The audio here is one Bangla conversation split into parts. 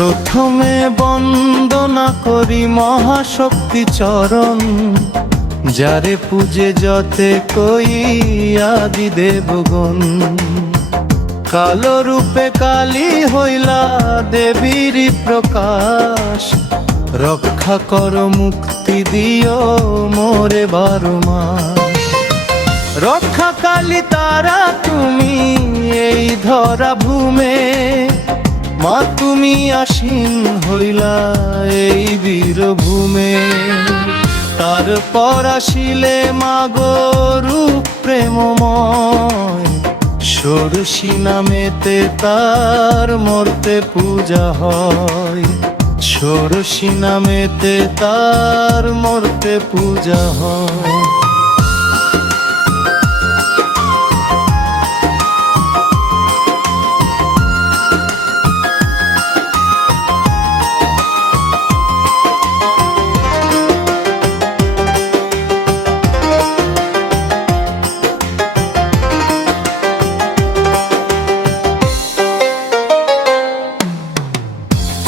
প্রথমে বন্দনা করি মহাশক্তি চরণ, যারে পূজে যতে কই আদি দেবগণ। কালো রূপে কালী হইলা দেবীর প্রকাশ, রক্ষা কর মুক্তি দিও মোরে 12 মাস। রক্ষা কালী তারা তুমি এই ধরা ভূমে, মা তুমি আসীন হইলা এই বীরভূমে। তারপর আসিলে মাগো রূপ প্রেমময়, ষোড়শী নামেতে তার মূর্তে পূজা হয়। ষোড়শী নামেতে তার মূর্তে পূজা হয়।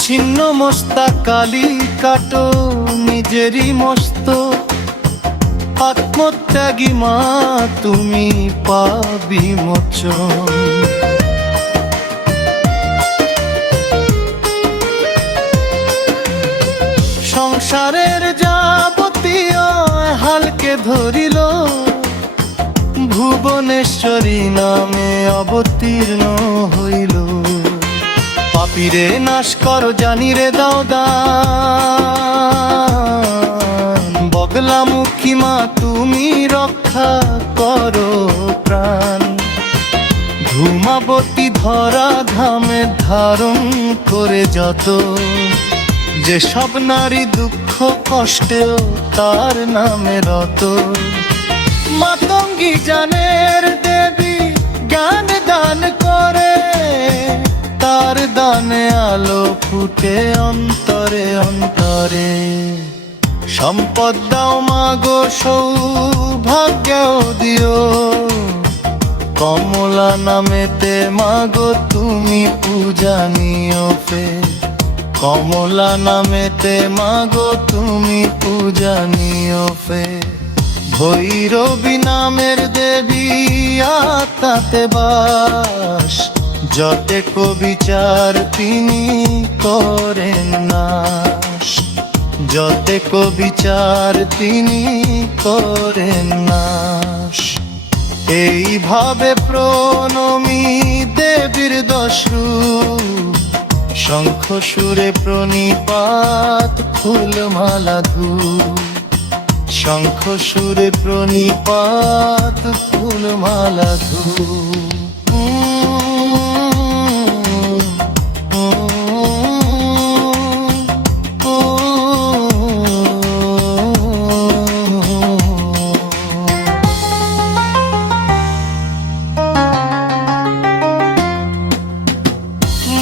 ছিন্ন মস্তা কালী কাটো নিজেরই মস্ত, আত্মত্যাগী মা তুমি পাবি মোচন। সংসারের যাবতীয় হালকে ধরিল, ভুবনেশ্বরী নামে অবতীর্ণ হইল। পাপীরে নাশ করো জানিরে দাও দান, বগলামুখী মা তুমি রক্ষা করো প্রাণ। ধূমাবতী ধরা ধামে ধারণ করে যত, যে সব নারী দুঃখ কষ্টেও তার নামে রত। মাতঙ্গী জানের দেবী জ্ঞান দান করে, তার দানে আলো ফুটে অন্তরে অন্তরে। সম্পদ দাও মাগো সৌভাগ্যও দিও, কমলা নামেতে মাগো তুমি পূজা নিও ফের। কমলা নামেতে মাগো তুমি পূজা নিও ফের। ভৈরবী নামের দেবী আত্মাতে বাস, যতে কবিচার তিনি করেন নাশ। যতে কবিচার তিনি করেন নাশ। এইভাবে প্রণমী দেবীর 10 রূপ, শঙ্খ সুরে প্রণিপাত ফুলমালা ধূপ। শঙ্খ সুরে প্রণিপাত ফুলমালা ধূপ।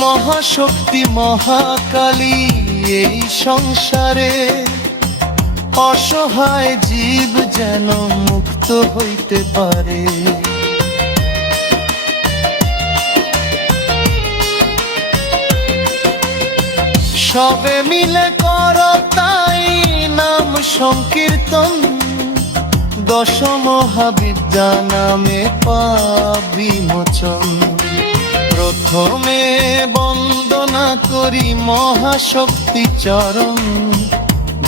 মহাশক্তি মহাকালী এই সংসারে, অসহায় জীব যেন মুক্ত হইতে পারে। সবে মিলে করো তাই নাম সংকীর্তন, 10 মহাবিদ্যা নামে পাবি মোচন। প্রথমে বন্দনা করি মহাশক্তি চরণ,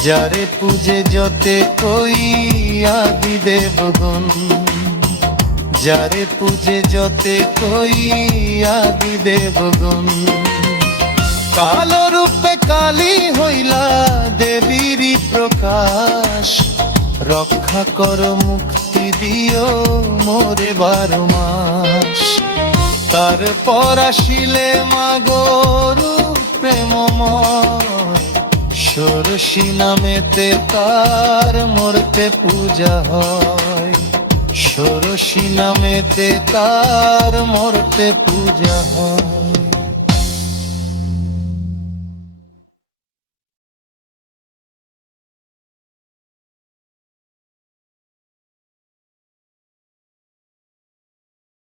যারে পূজে যতে কই আদি দেবগণ। যারে পূজে যতে কই আদি দেবগণ। কালো রূপে কালী হইলা দেবীর প্রকাশ, রক্ষা কর মুক্তি দিও মোরে 12 মাস। তারপর আসিলে মাগো রূপ প্রেমময়, ষোড়শী নামেতে তার মূর্তে পূজা হয়। ষোড়শী নামেতে তার মূর্তে পূজা হয়।